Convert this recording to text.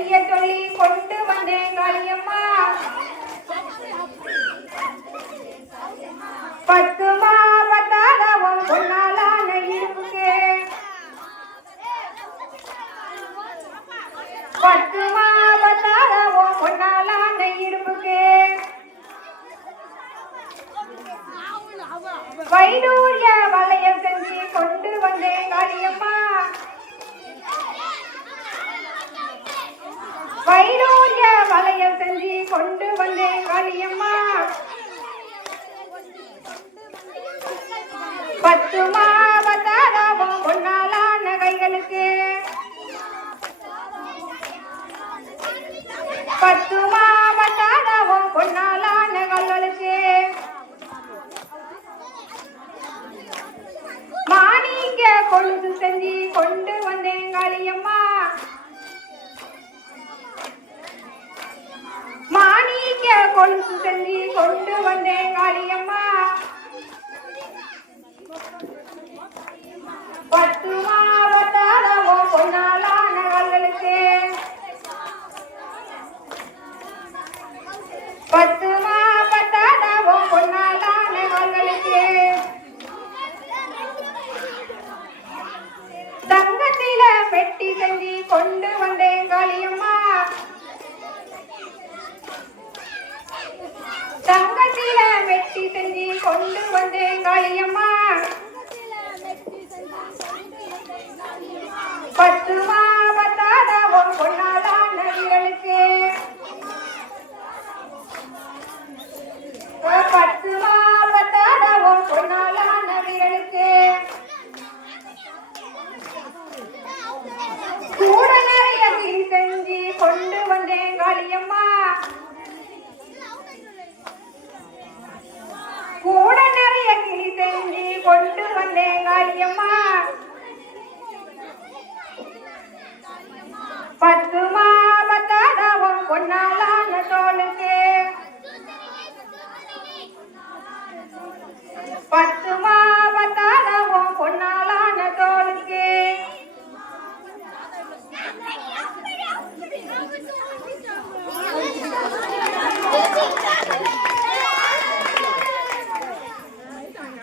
செய்ய சொல்லி கொண்டு வந்தேன் காளியம்மா. 10 மா பத்தாதவும் பொன்னாலான இருப்புக்கு 10 மா பத்தாதவும் பொன்னாலான இருப்புக்கு வைடூரிய வளையம் செஞ்சு கொண்டு வந்தேன் காளியம்மா. வைடூரிய வளையம் செஞ்சு கொண்டு வந்தேன் காளியம்மா. 10 மா பத்தாதவும் பொன்னாலான கைகளுக்கு 10 மா பத்தாதவும் பொன்னாலான கைகளுக்கு மாணிக்க கொலுசு செஞ்சு கொண்டு வந்தேன் காளியம்மா. மாணிக்க கொலுசு செஞ்சு கொண்டு வந்தேன் காளியம்மா.